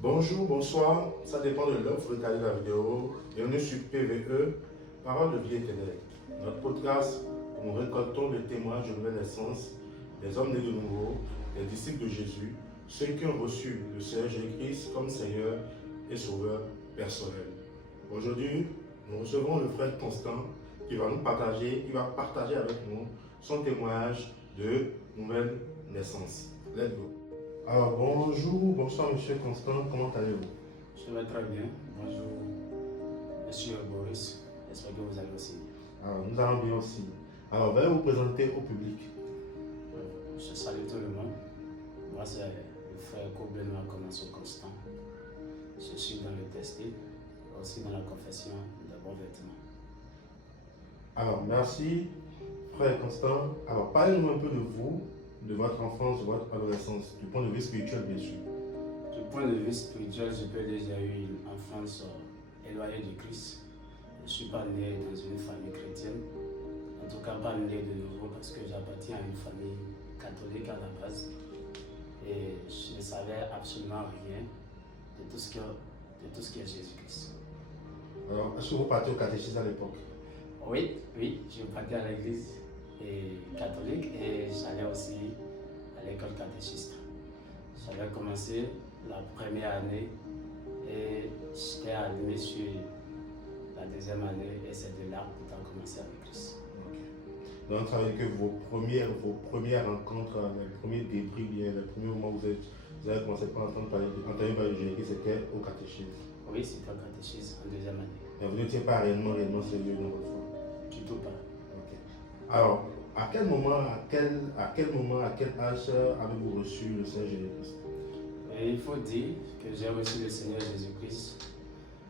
Bonjour, bonsoir, ça dépend de l'heure, vous regardez la vidéo. Bienvenue sur PVE, Parole de vie éternelle. Notre podcast où nous récoltons les témoignages de nouvelle naissance, des hommes nés de nouveau, des disciples de Jésus, ceux qui ont reçu le Seigneur Jésus-Christ comme Seigneur et Sauveur personnel. Aujourd'hui, nous recevons le frère Constant qui va partager avec nous son témoignage de nouvelle naissance. Let's go. Alors bonjour, bonsoir monsieur Constant, comment allez-vous? Je vais très bien. Bonjour, monsieur Boris. J'espère que vous allez aussi. Alors nous allons bien aussi. Alors veuillez vous présenter au public. Je salue tout le monde. Moi, c'est le frère Koblenwa Komanso Constant. Je suis dans le textile, aussi dans la confession des bons vêtements. Alors merci, frère Constant. Alors parlez-nous un peu de vous, de votre enfance, de votre adolescence, du point de vue spirituel bien sûr. Du point de vue spirituel, je peux dire que j'ai eu une enfance éloignée du Christ. Je ne suis pas né dans une famille chrétienne, en tout cas pas né de nouveau parce que j'appartiens à une famille catholique à la base et je ne savais absolument rien de tout ce qui est Jésus-Christ. Alors est-ce que vous partez au catéchisme à l'époque? Oui, je partais à l'église catholique et j'allais aussi à l'école catéchiste. J'avais commencé la première année et j'étais allumé sur la deuxième année et c'est de là que tu as commencé avec Christ. Donc, on travaille que vos premières rencontres, les premiers débris, les premiers moments où vous avez commencé par entendre parler de Jésus, c'était au catéchisme. Oui, c'était au catéchisme en deuxième année. Mais vous n'étiez pas réellement sérieux dans votre foi? Du tout pas. Ok. Alors, à quel âge avez-vous reçu le Seigneur Jésus-Christ? Et il faut dire que j'ai reçu le Seigneur Jésus-Christ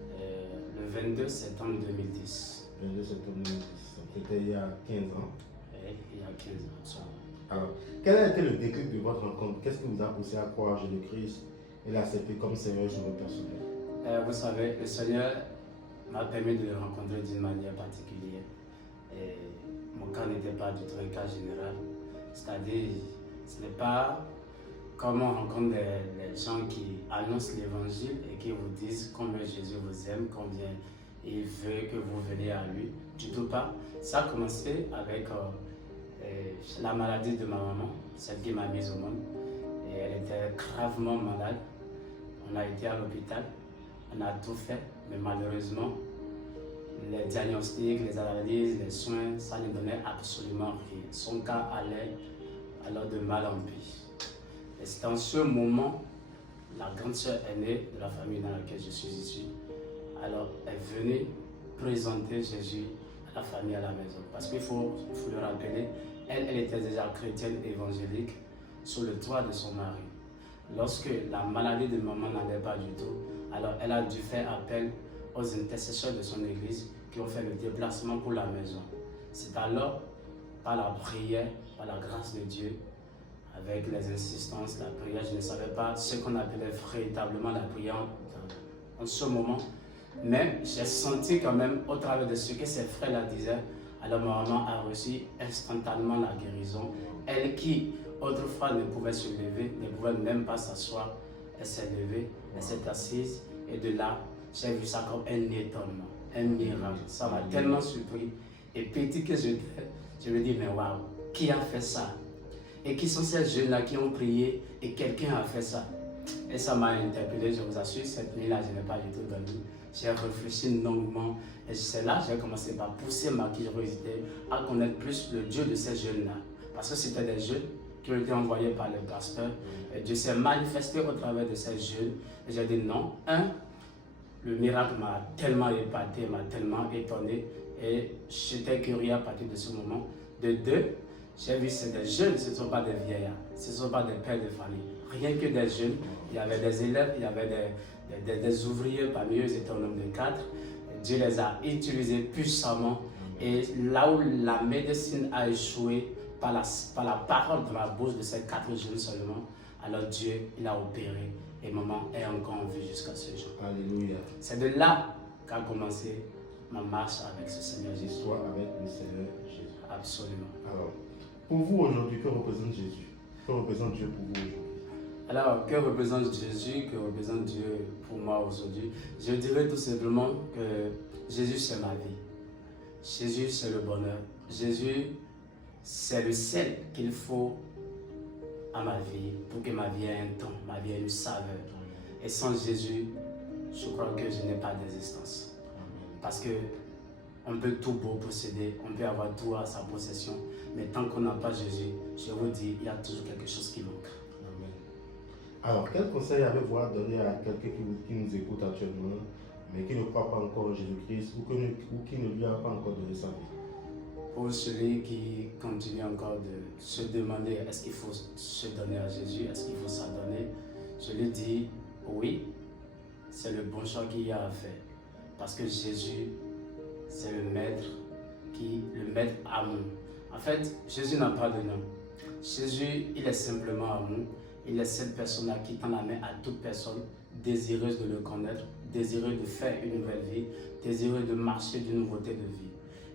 le 22 septembre 2010. 22 septembre 2010, c'était il y a 15 ans. Et il y a 15 ans. Alors, quel a été le déclic de votre rencontre? Qu'est-ce qui vous a poussé à croire en Jésus-Christ et l'accepter comme Seigneur et Sauveur personnel? Vous savez, le Seigneur m'a permis de le rencontrer d'une manière particulière. Et mon cas n'était pas du tout un cas général. C'est-à-dire, ce n'est pas comme on rencontre les gens qui annoncent l'évangile et qui vous disent combien Jésus vous aime, combien il veut que vous veniez à lui. Du tout pas. Ça a commencé avec la maladie de ma maman, celle qui m'a mise au monde. Et elle était gravement malade. On a été à l'hôpital, on a tout fait, mais malheureusement, les diagnostics, les analyses, les soins, ça ne donnait absolument rien. Son cas allait alors de mal en pire. Et c'est en ce moment, la grande sœur aînée de la famille dans laquelle je suis issu, alors est venue présenter Jésus à la famille à la maison. Parce qu'il faut le rappeler, elle était déjà chrétienne évangélique sous le toit de son mari. Lorsque la maladie de maman n'allait pas du tout, alors elle a dû faire appel aux intercesseurs de son église qui ont fait le déplacement pour la maison. C'est alors, par la prière, par la grâce de Dieu, avec les insistances, la prière, je ne savais pas ce qu'on appelait véritablement la prière en ce moment. Mais j'ai senti quand même, au travers de ce que ses frères la disaient, alors ma maman a reçu instantanément la guérison. Elle qui, autrefois, ne pouvait se lever, ne pouvait même pas s'asseoir, elle s'est levée, elle s'est assise, et de là, j'ai vu ça comme un étonnement, un miracle. Ça m'a tellement surpris. Et petit que j'étais, je me dis, mais waouh, qui a fait ça? Et qui sont ces jeunes-là qui ont prié et quelqu'un a fait ça? Et ça m'a interpellé, je vous assure, cette nuit-là, je n'ai pas du tout dormi. J'ai réfléchi longuement et c'est là que j'ai commencé par pousser ma curiosité à connaître plus le Dieu de ces jeunes-là. Parce que c'était des jeunes qui ont été envoyés par le pasteur et Dieu s'est manifesté au travers de ces jeunes. Et j'ai dit non, le miracle m'a tellement épaté, m'a tellement étonné et j'étais curieux à partir de ce moment. De deux, j'ai vu que c'est des jeunes, ce ne sont pas des vieillards, ce ne sont pas des pères de famille. Rien que des jeunes, il y avait des élèves, il y avait des ouvriers, parmi eux, ils étaient au nombre de 4. Dieu les a utilisés puissamment. Et là où la médecine a échoué, par la parole de la bouche de ces 4 jeunes seulement, alors Dieu, il a opéré. Et maman est encore en vie jusqu'à ce jour. Alléluia. C'est de là qu'a commencé ma marche avec ce Seigneur Jésus. L'histoire avec le Seigneur Jésus. Absolument. Alors, pour vous aujourd'hui, que représente Jésus? Que représente Dieu pour vous aujourd'hui? Alors, que représente Jésus, que représente Dieu pour moi aujourd'hui? Je dirais tout simplement que Jésus, c'est ma vie. Jésus, c'est le bonheur. Jésus, c'est le sel qu'il faut à ma vie pour que ma vie ait un ton, ma vie ait une saveur. Et sans Jésus, je crois que je n'ai pas d'existence. Parce que on peut tout beau posséder, on peut avoir tout à sa possession, mais tant qu'on n'a pas Jésus, je vous dis, il y a toujours quelque chose qui manque. Amen. Alors, quel conseil avez-vous à donner à quelqu'un qui nous écoute actuellement, mais qui ne croit pas encore en Jésus-Christ ou qui ne lui a pas encore donné sa vie? Pour celui qui continue encore de se demander est-ce qu'il faut se donner à Jésus, est-ce qu'il faut s'adonner, je lui dis oui, c'est le bon choix qu'il y a à faire. Parce que Jésus, c'est le maître amour. En fait, Jésus n'a pas de nom. Jésus, il est simplement amour. Il est cette personne qui tend la main à toute personne désireuse de le connaître, désireuse de faire une nouvelle vie, désireuse de marcher d'une nouveauté de vie.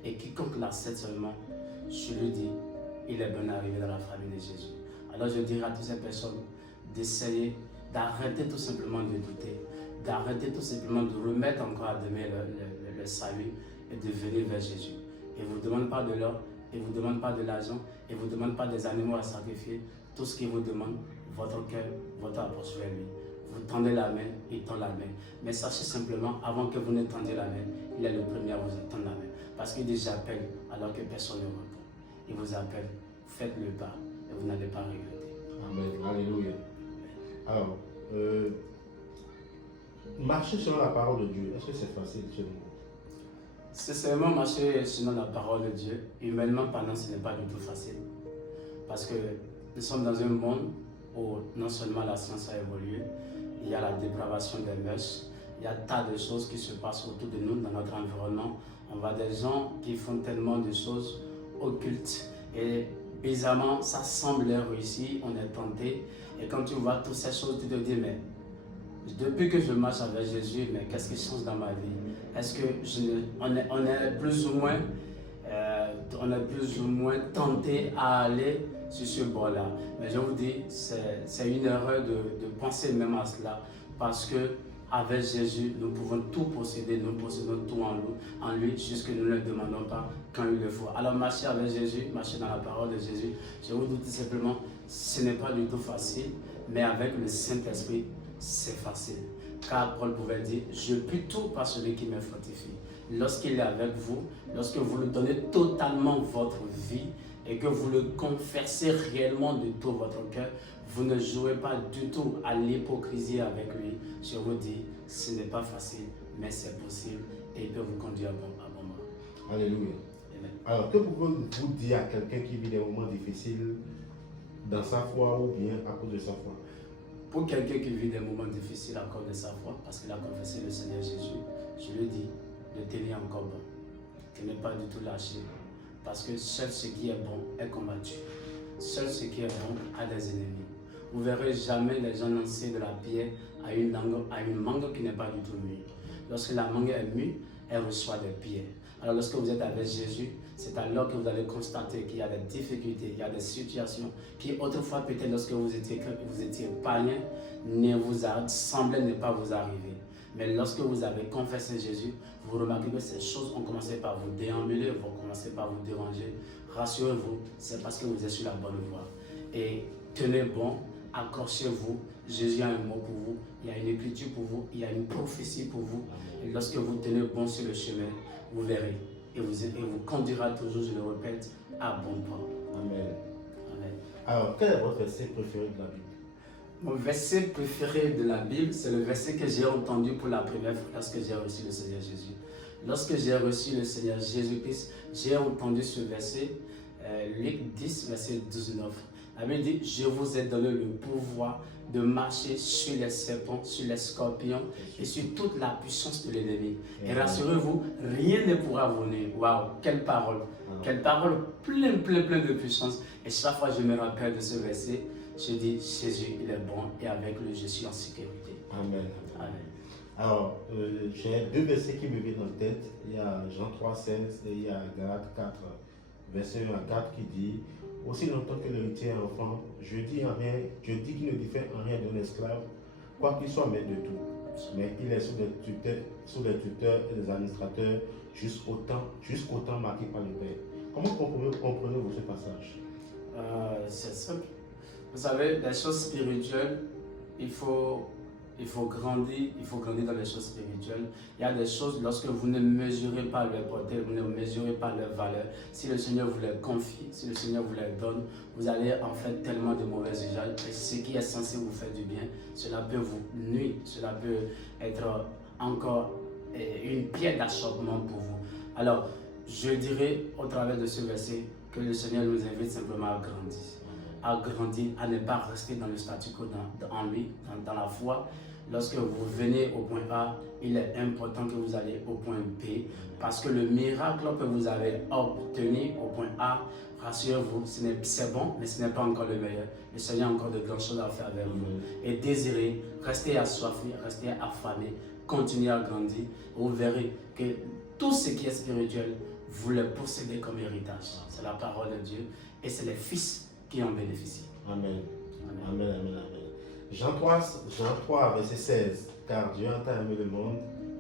Et quiconque l'accepte seulement, je lui dis, il est bon arrivé dans la famille de Jésus. Alors je dirais à toutes ces personnes d'essayer, d'arrêter tout simplement de douter, d'arrêter tout simplement de remettre encore à demain le salut et de venir vers Jésus. Il ne vous demande pas de l'or, il ne vous demande pas de l'argent, il ne vous demande pas des animaux à sacrifier. Tout ce qu'il vous demande, votre cœur, votre approche vers lui. Vous tendez la main, il tend la main. Mais sachez simplement, avant que vous ne tendiez la main, il est le premier à vous tendre la main. Parce qu'il dit j'appelle alors que personne ne répond. Il vous appelle, faites le pas et vous n'allez pas regretter. Amen. Alléluia. Alors, marcher selon la parole de Dieu, est-ce que c'est facile chez nous? Sincèrement, marcher selon la parole de Dieu, humainement parlant, ce n'est pas du tout facile. Parce que nous sommes dans un monde où non seulement la science a évolué, il y a la dépravation des mœurs, il y a un tas de choses qui se passent autour de nous, dans notre environnement. On voit des gens qui font tellement de choses occultes et bizarrement, ça semble leur réussir, on est tenté. Et quand tu vois toutes ces choses, tu te dis, mais depuis que je marche avec Jésus, mais qu'est-ce qui change dans ma vie? Est-ce que on est plus ou moins tenté à aller sur ce bord-là? Mais je vous dis, c'est une erreur de penser même à cela, parce que avec Jésus, nous pouvons tout posséder, nous possédons tout en lui, juste que nous ne le demandons pas quand il le faut. Alors marcher avec Jésus, marcher dans la parole de Jésus, je vous dis tout simplement, ce n'est pas du tout facile, mais avec le Saint-Esprit, c'est facile. Car Paul pouvait dire, je puis tout par celui qui me fortifie. Lorsqu'il est avec vous, lorsque vous lui donnez totalement votre vie et que vous le confessez réellement de tout votre cœur, vous ne jouez pas du tout à l'hypocrisie avec lui. Je vous dis, ce n'est pas facile, mais c'est possible et il peut vous conduire à bon mort. Alléluia. Amen. Alors, que pouvez-vous dire à quelqu'un qui vit des moments difficiles dans sa foi ou bien à cause de sa foi? Pour quelqu'un qui vit des moments difficiles à cause de sa foi, parce qu'il a confessé le Seigneur Jésus, je lui dis de tenir encore bon, de ne pas du tout lâcher, parce que seul ce qui est bon est combattu. Seul ce qui est bon a des ennemis. Vous ne verrez jamais les gens lancer de la pierre à une mangue qui n'est pas du tout mûre. Lorsque la mangue est mûre, elle reçoit des pierres. Alors lorsque vous êtes avec Jésus, c'est alors que vous allez constater qu'il y a des difficultés, il y a des situations qui autrefois peut-être lorsque vous étiez païen, semblaient ne pas vous arriver. Mais lorsque vous avez confessé Jésus, vous remarquez que ces choses ont commencé par vous déambuler, vont commencer par vous déranger. Rassurez-vous, c'est parce que vous êtes sur la bonne voie. Et tenez bon, accrochez-vous. Jésus a un mot pour vous, il y a une écriture pour vous, il y a une prophétie pour vous. Et lorsque vous tenez bon sur le chemin, vous verrez. Et vous conduira toujours, je le répète, à bon port. Amen. Amen. Alors, quel est votre verset préféré de la Bible? Mon verset préféré de la Bible, c'est le verset que j'ai entendu pour la première fois lorsque j'ai reçu le Seigneur Jésus. Lorsque j'ai reçu le Seigneur Jésus-Christ, j'ai entendu ce verset, Luc 10, verset 12-9. La Bible dit, je vous ai donné le pouvoir de marcher sur les serpents, sur les scorpions et sur toute la puissance de l'ennemi. Et rassurez-vous, rien ne pourra vous nuire. Waouh, quelle parole! Quelle parole pleine de puissance. Et chaque fois que je me rappelle de ce verset, je dis, Jésus, il est bon et avec lui, je suis en sécurité. Amen. Amen. Alors, j'ai deux versets qui me viennent en tête. Il y a Jean 3,16 et il y a Galates 4, verset 1 à 4 qui dit, Aussi longtemps que l'héritier est enfant, je dis qu'il ne diffère en rien d'un esclave, quoiqu'il soit maître de tout. Mais il est sous les tuteurs et les administrateurs jusqu'au temps marqué par le Père. Comment comprenez-vous ce passage? C'est simple. Vous savez, les choses spirituelles, il faut grandir dans les choses spirituelles. Il y a des choses, lorsque vous ne mesurez pas leur portée, vous ne mesurez pas leur valeur, si le Seigneur vous les confie, si le Seigneur vous les donne, vous allez en faire tellement de mauvais usages. Et ce qui est censé vous faire du bien, cela peut vous nuire, cela peut être encore une pierre d'achoppement pour vous. Alors, je dirais au travers de ce verset que le Seigneur nous invite simplement à grandir, à ne pas rester dans le statu quo en lui, dans la foi. Lorsque vous venez au point A, il est important que vous alliez au point B, parce que le miracle que vous avez obtenu au point A, rassurez-vous, c'est bon, mais ce n'est pas encore le meilleur. Le Seigneur a encore de grandes choses à faire avec vous. Et désirez, restez assoiffés, restez affamés, continuez à grandir. Vous verrez que tout ce qui est spirituel, vous le possédez comme héritage. C'est la parole de Dieu et c'est les fils qui en bénéficient. Amen. Amen, amen, amen. Jean 3, verset 16. Car Dieu a tant aimé le monde,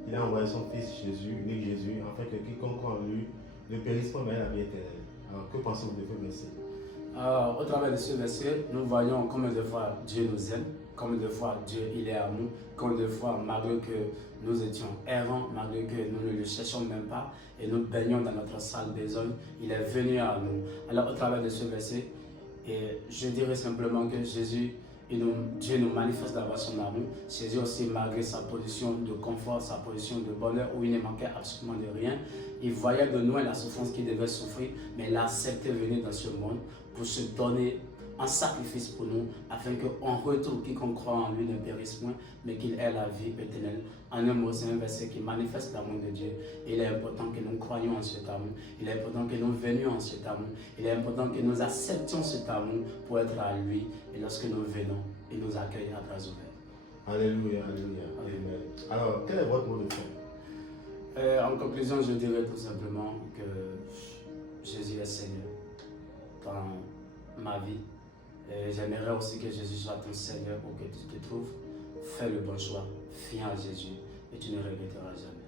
il a envoyé son Fils Jésus, unique Jésus, afin que quiconque croit en lui ne périsse pas, mais ait la vie éternelle. Alors, que pensez-vous de ce verset? Au travers de ce verset, nous voyons combien de fois Dieu nous aime, combien de fois Dieu il est à nous, combien de fois, malgré que nous étions errants, malgré que nous ne le cherchions même pas, et nous baignons dans notre sale besogne, il est venu à nous. Alors, au travers de ce verset, et je dirais simplement que Dieu nous manifeste d'abord son amour. Jésus aussi, malgré sa position de confort, sa position de bonheur, où il ne manquait absolument de rien, il voyait de loin la souffrance qu'il devait souffrir, mais il a accepté de venir dans ce monde pour se donner un sacrifice pour nous, afin qu'en retour, quiconque croit en lui ne périsse point, mais qu'il ait la vie éternelle. En un mot, c'est un verset qui manifeste l'amour de Dieu. Il est important que nous croyions en cet amour. Il est important que nous venions en cet amour. Il est important que nous acceptions cet amour pour être à lui. Et lorsque nous venons, il nous accueille à bras ouverts. Alléluia, alléluia, amen. Alors, quel est votre mot de fin? En conclusion, je dirais tout simplement que Jésus est Seigneur dans ma vie. J'aimerais aussi que Jésus soit ton Seigneur où que tu te trouves. Fais le bon choix, viens à Jésus et tu ne regretteras jamais.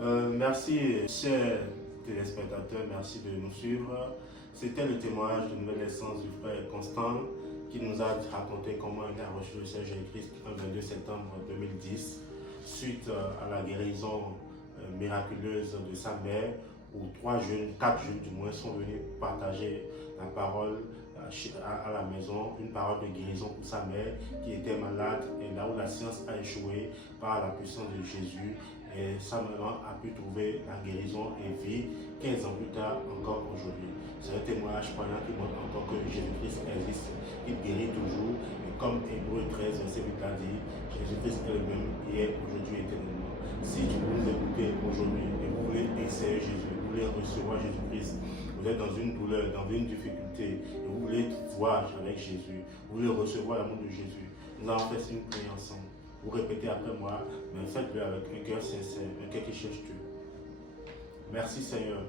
Alléluia. Merci, chers téléspectateurs, merci de nous suivre. C'était le témoignage de nouvelle naissance du frère Constant qui nous a raconté comment il a reçu le Seigneur Jésus-Christ le 22 septembre 2010 suite à la guérison miraculeuse de sa mère, où 4 jeunes du moins sont venus partager la parole à la maison, une parole de guérison pour sa mère qui était malade, et là où la science a échoué, par la puissance de Jésus, et sa maman a pu trouver la guérison et vit 15 ans plus tard encore aujourd'hui. C'est un témoignage poignant qui montre encore que Jésus-Christ existe, il guérit toujours, et comme Hébreux 13, verset 8 l'a dit, Jésus-Christ est le même hier, aujourd'hui, éternellement. Si vous nous écoutez aujourd'hui et vous voulez essayer Jésus, vous voulez recevoir Jésus-Christ, vous êtes dans une douleur, dans une difficulté, et vous voulez voir avec Jésus, vous voulez recevoir l'amour de Jésus, nous allons faire une prière ensemble. Vous répétez après moi, mais faites-le avec un cœur sincère, un cœur qui cherche Dieu. Merci Seigneur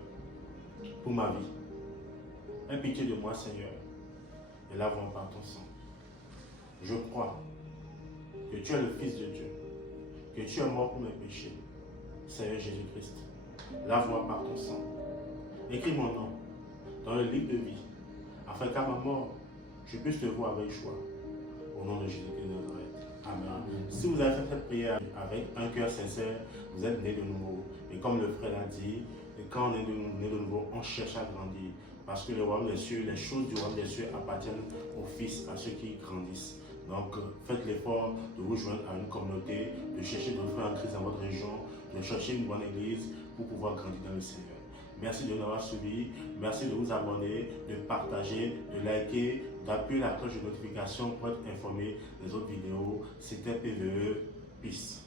pour ma vie. Aie pitié de moi Seigneur, et lave-moi par ton sang. Je crois que tu es le Fils de Dieu, que tu es mort pour mes péchés. Seigneur Jésus-Christ, lave-moi par ton sang. Écris mon nom dans le livre de vie, afin qu'à ma mort, je puisse te voir avec joie. Au nom de Jésus-Christ de Nazareth. Amen. Si vous avez fait cette prière avec un cœur sincère, vous êtes né de nouveau. Et comme le frère l'a dit, quand on est né de nouveau, on cherche à grandir. Parce que le royaume des cieux, les choses du royaume des cieux appartiennent aux fils, à ceux qui grandissent. Donc, faites l'effort de vous joindre à une communauté, de chercher d'autres frères en Christ dans votre région, de chercher une bonne église pour pouvoir grandir dans le Seigneur. Merci de nous avoir suivis, merci de vous abonner, de partager, de liker, d'appuyer la cloche de notification pour être informé des autres vidéos. C'était PVE. Peace.